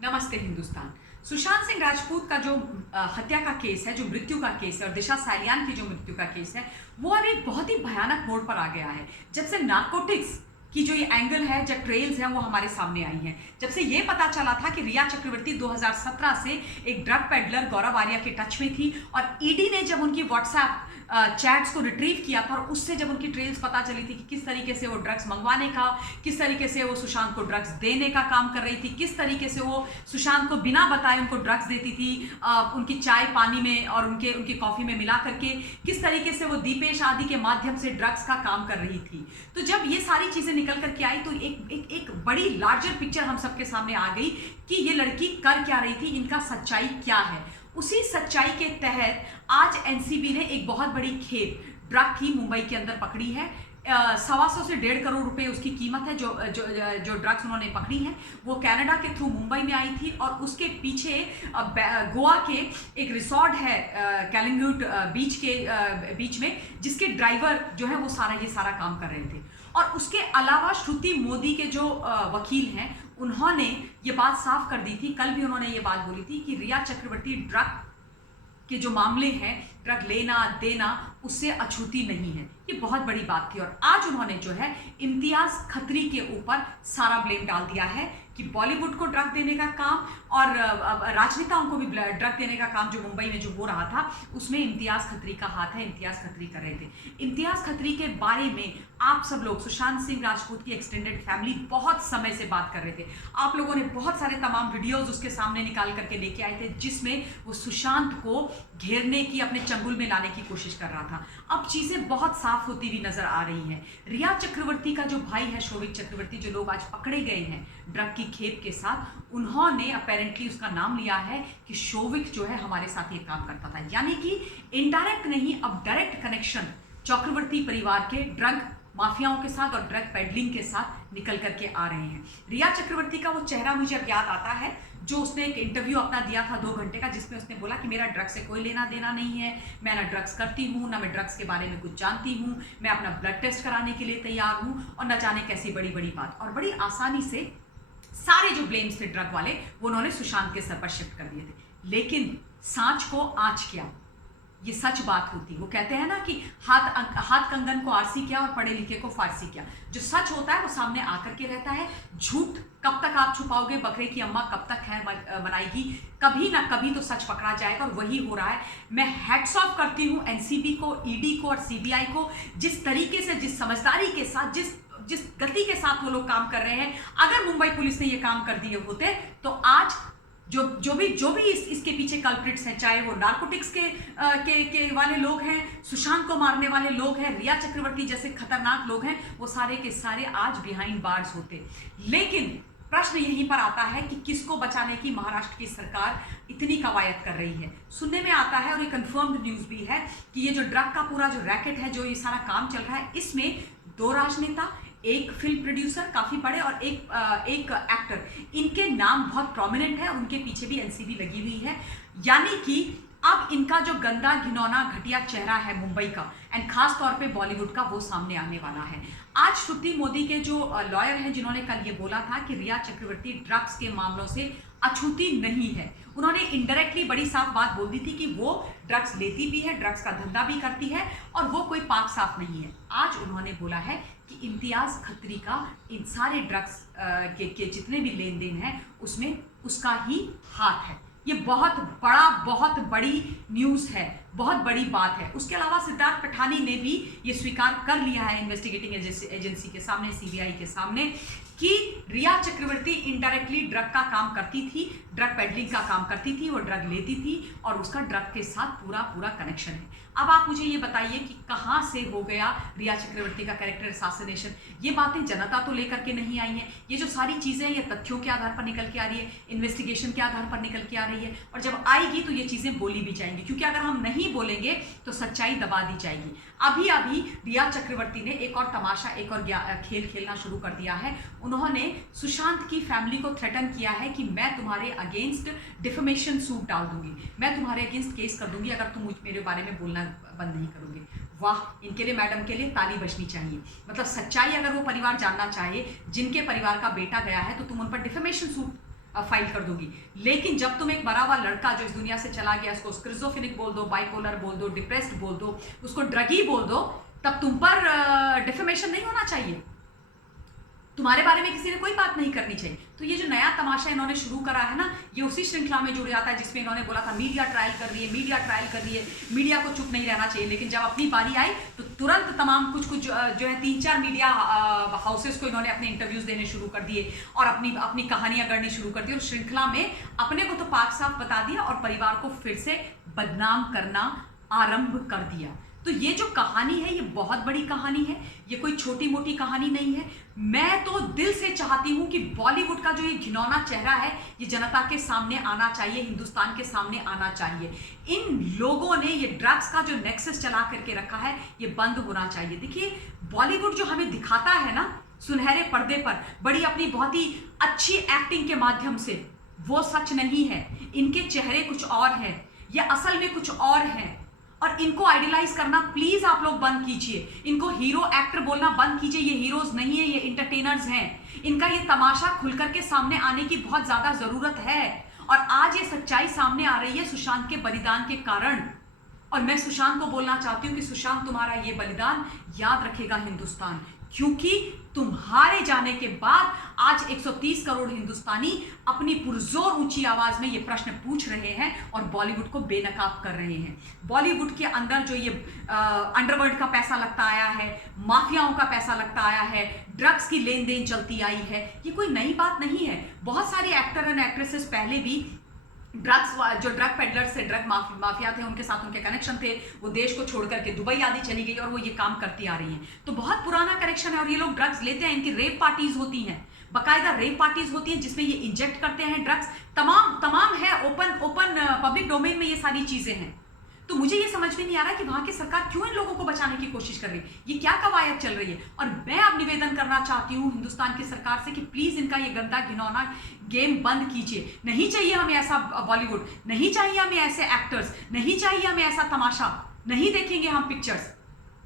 नमस्ते हिंदुस्तान। सुशांत सिंह राजपूत का जो हत्या का केस है, जो मृत्यु का केस है, और दिशा सालियान की जो मृत्यु का केस है, वो अब एक बहुत ही भयानक मोड़ पर आ गया है। जब से नार्कोटिक्स की जो ये एंगल है, जब ट्रेल्स हैं, वो हमारे सामने आई हैं। जब से ये पता चला था कि रिया चक्रवर्ती 2017 से एक ड्रग पेडलर गौरव आर्या के टच में थी, और ईडी ने जब उनकी व्हाट्सएप चैट्स को रिट्रीव किया था, और उससे जब उनकी ट्रेल्स पता चली थी कि किस तरीके से वो ड्रग्स मंगवाने का, किस तरीके से वो सुशांत को ड्रग्स देने का काम कर रही थी, किस तरीके से वो सुशांत को बिना बताए उनको ड्रग्स देती थी, उनकी चाय पानी में और उनकी कॉफी में मिला करके, किस तरीके से वो दीपेश आदि के माध्यम से ड्रग्स का काम कर रही थी। तो जब ये सारी चीजें निकल करके आई तो एक बड़ी लार्जर पिक्चर हम सबके सामने आ गई कि ये लड़की कर क्या रही थी, इनका सच्चाई क्या है। उसी सच्चाई के तहत आज एनसीबी ने एक बहुत बड़ी खेप ड्रग की मुंबई के अंदर पकड़ी है। 125 से 1.5 करोड़ रुपए उसकी कीमत है। जो ड्रग्स उन्होंने पकड़ी हैं वो कनाडा के थ्रू मुंबई में आई थी, और उसके पीछे गोवा के एक रिसोर्ट है कैलिंगुट बीच में, जिसके ड्राइवर जो है वो ये सारा काम कर रहे थे। और उसके अलावा श्रुति मोदी के जो वकील हैं, उन्होंने ये बात साफ कर दी थी, कल भी उन्होंने ये बात बोली थी कि रिया चक्रवर्ती ड्रग के जो मामले हैं, ड्रग लेना देना, उससे अछूती नहीं है। ये बहुत बड़ी बात थी। और आज उन्होंने जो है इम्तियाज खत्री के ऊपर सारा ब्लेम डाल दिया है कि बॉलीवुड को ड्रग देने का काम और राजनेताओं को भी ड्रग देने का काम जो मुंबई में जो हो रहा था, उसमें इम्तियाज खत्री का हाथ है। इम्तियाज खत्री कर रहे थे। इम्तियाज खत्री के बारे में आप सब लोग, सुशांत सिंह राजपूत की एक्सटेंडेड फैमिली बहुत समय से बात कर रहे थे। आप लोगों ने बहुत सारे तमाम वीडियोस उसके सामने निकाल करके लेके आए थे, जिसमें वो सुशांत को घेरने की, अपने चंगुल में लाने की कोशिश कर रहा था। अब चीजें बहुत साफ होती हुई नजर आ रही हैं। रिया चक्रवर्ती का जो भाई है शोविक चक्रवर्ती, जो लोग आज पकड़े गए हैं ड्रग की खेप के साथ, उन्होंने अपेरेंटली उसका नाम लिया है कि शोविक जो है हमारे साथ ये काम करता था। यानी कि इनडायरेक्ट नहीं, अब डायरेक्ट कनेक्शन चक्रवर्ती परिवार के ड्रग माफियाओं के साथ और ड्रग पेडलिंग के साथ निकल करके आ रहे हैं। रिया चक्रवर्ती का वो चेहरा मुझे अब याद आता है, जो उसने एक इंटरव्यू अपना दिया था 2 घंटे का, जिसमें उसने बोला कि मेरा ड्रग्स से कोई लेना देना नहीं है, मैं ना ड्रग्स करती हूँ, ना मैं ड्रग्स के बारे में कुछ जानती हूँ, मैं अपना ब्लड टेस्ट कराने के लिए तैयार हूँ, और न जाने कैसी बड़ी बड़ी बात। और बड़ी आसानी से सारे जो ब्लेम्स थे ड्रग वाले, वो उन्होंने सुशांत के सर पर शिफ्ट कर दिए थे। लेकिन सांच को आंच किया, ये सच बात होती। वो कहते हैं ना कि हाथ कंगन को आरसी किया और पढ़े लिखे को फारसी किया। जो सच होता है वो सामने आकर के रहता है। झूठ कब तक आप छुपाओगे, बकरे की अम्मा कब तक खैर बनाएगी, कभी ना कभी तो सच पकड़ा जाएगा, और वही हो रहा है। मैं हैट्स ऑफ करती हूँ एनसीबी को, ईडी को और सीबीआई को, जिस तरीके से, जिस समझदारी के साथ, जिस गति के साथ वो लोग काम कर रहे हैं। अगर मुंबई पुलिस ने ये काम कर दिए होते तो आज जो भी इसके पीछे कल्प्रिट्स हैं, चाहे वो नार्कोटिक्स के वाले लोग हैं, सुशांत को मारने वाले लोग हैं, रिया चक्रवर्ती जैसे खतरनाक लोग हैं, वो सारे के सारे आज बिहाइंड बार्स होते। लेकिन प्रश्न यहीं पर आता है कि किसको बचाने की महाराष्ट्र की सरकार इतनी कवायद कर रही है। सुनने में आता है, और ये कंफर्म्ड न्यूज भी है, कि ये जो ड्रग का पूरा जो रैकेट है, जो ये सारा काम चल रहा है, इसमें 2 राजनेता, एक फिल्म प्रोड्यूसर काफी बड़े, और एक एक्टर, इनके नाम बहुत प्रोमिनेंट है। उनके पीछे भी एनसीबी लगी हुई है। यानी कि अब इनका जो गंदा घिनौना घटिया चेहरा है मुंबई का, एंड खास तौर पे बॉलीवुड का, वो सामने आने वाला है। आज श्रुति मोदी के जो लॉयर हैं, जिन्होंने कल ये बोला था कि रिया चक्रवर्ती ड्रग्स के मामलों से अछूती नहीं है, उन्होंने इनडायरेक्टली बड़ी साफ बात बोल दी थी कि वो ड्रग्स लेती भी है, ड्रग्स का धंधा भी करती है, और वो कोई पाक साफ नहीं है। आज उन्होंने बोला है कि इम्तियाज खत्री का इन सारे ड्रग्स के जितने भी लेन देन है, उसमें उसका ही हाथ है। ये बहुत बड़ी न्यूज़ है, बहुत बड़ी बात है। उसके अलावा सिद्धार्थ पठानी ने भी ये स्वीकार कर लिया है इन्वेस्टिगेटिंग एजेंसी के सामने, सीबीआई के सामने, कि रिया चक्रवर्ती इनडायरेक्टली ड्रग का काम करती थी, ड्रग पेडलिंग का काम करती थी, वो ड्रग लेती थी, और उसका ड्रग के साथ पूरा कनेक्शन है। अब आप मुझे ये बताइए कि कहाँ से हो गया रिया चक्रवर्ती का कैरेक्टर असैसिनेशन। ये बातें जनता तो लेकर के नहीं आई हैं। ये जो सारी चीज़ें ये तथ्यों के आधार पर निकल के आ रही है, इन्वेस्टिगेशन के आधार पर निकल के आ रही है, और जब आएगी तो ये चीज़ें बोली भी जाएंगी, क्योंकि अगर हम नहीं बोलेंगे तो सच्चाई दबा दी जाएगी। अभी रिया चक्रवर्ती ने एक और तमाशा, एक और खेल खेलना शुरू कर दिया है। उन्होंने सुशांत की फैमिली को थ्रेटन किया है कि मैं तुम्हारे अगेंस्ट डिफेमेशन सूट डाल दूंगी, मैं तुम्हारे अगेंस्ट केस कर दूंगी अगर तुम मेरे बारे में बोलना बंद नहीं करोगे। वाह, इनके लिए, मैडम के लिए ताली बजनी चाहिए। मतलब सच्चाई अगर वो परिवार जानना चाहे, जिनके परिवार का बेटा गया है, तो तुम उन पर डिफेमेशन सूट फाइल कर दूंगी। लेकिन जब तुम एक मरा हुआ लड़का जो इस दुनिया से चला गया, उसको स्किज़ोफ्रेनिक बोल दो, बाइपोलर बोल दो, डिप्रेस्ड बोल दो, उसको ड्रगी बोल दो, तब तुम पर डिफेमेशन नहीं होना चाहिए। तुम्हारे बारे में किसी ने कोई बात नहीं करनी चाहिए। तो ये जो नया तमाशा इन्होंने शुरू करा है ना, ये उसी श्रृंखला में जुड़ जाता है जिसमें इन्होंने बोला था मीडिया ट्रायल कर रही है, मीडिया ट्रायल कर रही है, मीडिया को चुप नहीं रहना चाहिए। लेकिन जब अपनी बारी आई तो तुरंत तमाम कुछ जो है 3-4 मीडिया हाउसेस को इन्होंने अपने इंटरव्यूज देने शुरू कर दिए और अपनी कहानियां गढ़नी शुरू कर दी और श्रृंखला में अपने को तो पाक साफ बता दिया और परिवार को फिर से बदनाम करना आरंभ कर दिया। तो ये जो कहानी है ये बहुत बड़ी कहानी है, ये कोई छोटी मोटी कहानी नहीं है। मैं तो दिल से चाहती हूं कि बॉलीवुड का जो ये घिनौना चेहरा है ये जनता के सामने आना चाहिए, हिंदुस्तान के सामने आना चाहिए। इन लोगों ने ये ड्रग्स का जो नेक्सस चला करके रखा है ये बंद होना चाहिए। देखिए बॉलीवुड जो हमें दिखाता है ना सुनहरे पर्दे पर बड़ी अपनी बहुत ही अच्छी एक्टिंग के माध्यम से, वो सच नहीं है। इनके चेहरे कुछ और है, ये असल में कुछ और है और इनको आइडियलाइज करना प्लीज आप लोग बंद कीजिए। इनको हीरो एक्टर बोलना बंद कीजिए। ये हीरोज नहीं है, ये इंटरटेनर्स हैं। इनका ये तमाशा खुलकर के सामने आने की बहुत ज्यादा जरूरत है और आज ये सच्चाई सामने आ रही है सुशांत के बलिदान के कारण। और मैं सुशांत को बोलना चाहती हूँ कि सुशांत तुम्हारा ये बलिदान याद रखेगा हिंदुस्तान, क्योंकि तुम्हारे जाने के बाद आज 130 करोड़ हिंदुस्तानी अपनी पुरजोर ऊंची आवाज में ये प्रश्न पूछ रहे हैं और बॉलीवुड को बेनकाब कर रहे हैं। बॉलीवुड के अंदर जो ये अंडरवर्ल्ड का पैसा लगता आया है, माफियाओं का पैसा लगता आया है, ड्रग्स की लेन देन चलती आई है, ये कोई नई बात नहीं है। बहुत सारे एक्टर एंड एक्ट्रेसेस पहले भी ड्रग्स जो ड्रग पेडलर्स थे, ड्रग माफिया थे, उनके साथ उनके कनेक्शन थे, वो देश को छोड़ करके दुबई आदि चली गई और वो ये काम करती आ रही हैं। तो बहुत पुराना कनेक्शन है और ये लोग ड्रग्स लेते हैं। इनकी रेप पार्टीज होती हैं, बाकायदा रेप पार्टीज होती हैं जिसमें ये इंजेक्ट करते हैं ड्रग्स। तमाम है, ओपन पब्लिक डोमेन में ये सारी चीजें हैं। तो मुझे ये समझ में नहीं आ रहा कि वहां की सरकार क्यों इन लोगों को बचाने की कोशिश कर रही है, ये क्या कवायद चल रही है। और मैं अब निवेदन करना चाहती हूँ हिंदुस्तान की सरकार से कि प्लीज इनका ये गंदा घिनौना गेम बंद कीजिए। नहीं चाहिए हमें ऐसा बॉलीवुड, नहीं चाहिए हमें ऐसे एक्टर्स, नहीं चाहिए हमें ऐसा तमाशा, नहीं देखेंगे हम पिक्चर्स,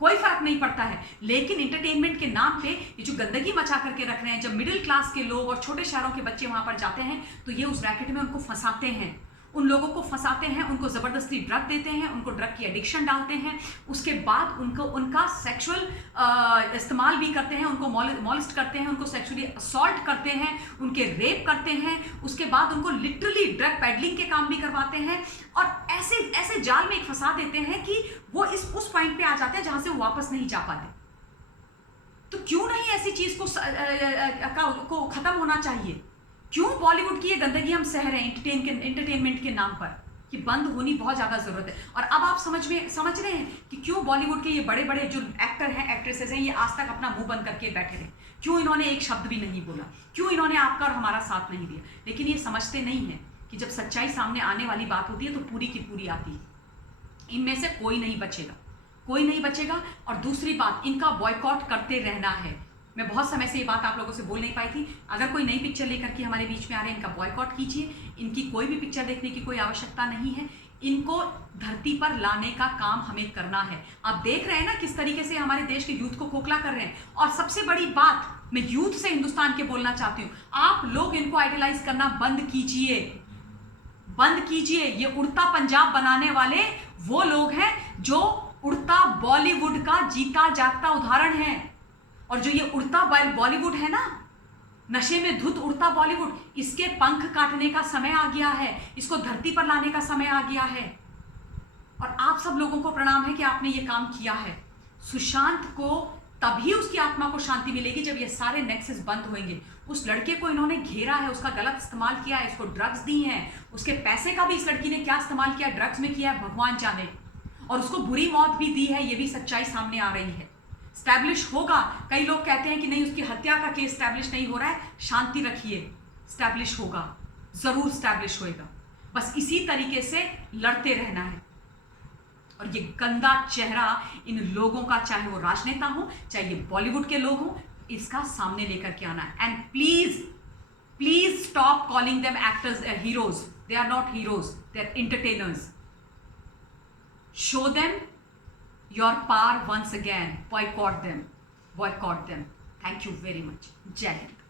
कोई फर्क नहीं पड़ता है। लेकिन इंटरटेनमेंट के नाम पे ये जो गंदगी मचा करके रख रहे हैं, जब मिडिल क्लास के लोग और छोटे शहरों के बच्चे वहां पर जाते हैं तो ये उस रैकेट में उनको फंसाते हैं, उन लोगों को फंसाते हैं, उनको जबरदस्ती ड्रग देते हैं, उनको ड्रग की एडिक्शन डालते हैं, उसके बाद उनका सेक्सुअल इस्तेमाल भी करते हैं, उनको मॉलिस्ट करते हैं, उनको सेक्सुअली असॉल्ट करते हैं, उनके रेप करते हैं, उसके बाद उनको लिटरली ड्रग पेडलिंग के काम भी करवाते हैं और ऐसे जाल में एक फंसा देते हैं कि वो उस पॉइंट पे आ जाते हैं जहां से वो वापस नहीं जा पाते। तो क्यों नहीं ऐसी चीज को खत्म होना चाहिए? क्यों बॉलीवुड की ये गंदगी हम सह रहे हैं इंटरटेनमेंट के नाम पर? ये बंद होनी बहुत ज्यादा जरूरत है। और अब आप समझ रहे हैं कि क्यों बॉलीवुड के ये बड़े बड़े जो एक्टर हैं, एक्ट्रेसेस हैं, ये आज तक अपना मुंह बंद करके बैठे रहे। क्यों इन्होंने एक शब्द भी नहीं बोला? क्यों इन्होंने आपका और हमारा साथ नहीं दिया? लेकिन ये समझते नहीं है कि जब सच्चाई सामने आने वाली बात होती है तो पूरी की पूरी आती है। इनमें से कोई नहीं बचेगा, कोई नहीं बचेगा। और दूसरी बात, इनका बॉयकॉट करते रहना है। मैं बहुत समय से ये बात आप लोगों से बोल नहीं पाई थी। अगर कोई नई पिक्चर लेकर के हमारे बीच में आ रहे हैं, इनका बॉयकॉट कीजिए। इनकी कोई भी पिक्चर देखने की कोई आवश्यकता नहीं है। इनको धरती पर लाने का काम हमें करना है। आप देख रहे हैं ना किस तरीके से हमारे देश के यूथ को खोखला कर रहे हैं। और सबसे बड़ी बात, मैं यूथ से हिंदुस्तान के बोलना चाहती हूँ, आप लोग इनको आइडलाइज करना बंद कीजिए, बंद कीजिए। ये उड़ता पंजाब बनाने वाले वो लोग हैं जो उड़ता बॉलीवुड का जीता जागता उदाहरण है। और जो ये उड़ता बॉलीवुड है ना, नशे में धुत उड़ता बॉलीवुड, इसके पंख काटने का समय आ गया है, इसको धरती पर लाने का समय आ गया है। और आप सब लोगों को प्रणाम है कि आपने ये काम किया है। सुशांत को तभी उसकी आत्मा को शांति मिलेगी जब ये सारे नेक्सस बंद होंगे। उस लड़के को इन्होंने घेरा है, उसका गलत इस्तेमाल किया है, इसको ड्रग्स दी हैं, उसके पैसे का भी इस लड़की ने क्या इस्तेमाल किया, ड्रग्स में किया है, भगवान जाने। और उसको बुरी मौत भी दी है, ये भी सच्चाई सामने आ रही है। स्टैब्लिश होगा। कई लोग कहते हैं कि नहीं उसकी हत्या का केस स्टैब्लिश नहीं हो रहा है, शांति रखिए, स्टैब्लिश होगा, जरूर स्टैब्लिश होएगा। बस इसी तरीके से लड़ते रहना है। और ये गंदा चेहरा इन लोगों का, चाहे वो राजनेता हो, चाहे ये बॉलीवुड के लोग हो, इसका सामने लेकर के आना है। And please stop calling them actors heroes. They are not heroes, they are entertainers. Show them your power once again. Boycott them. Thank you very much. Jai Hind.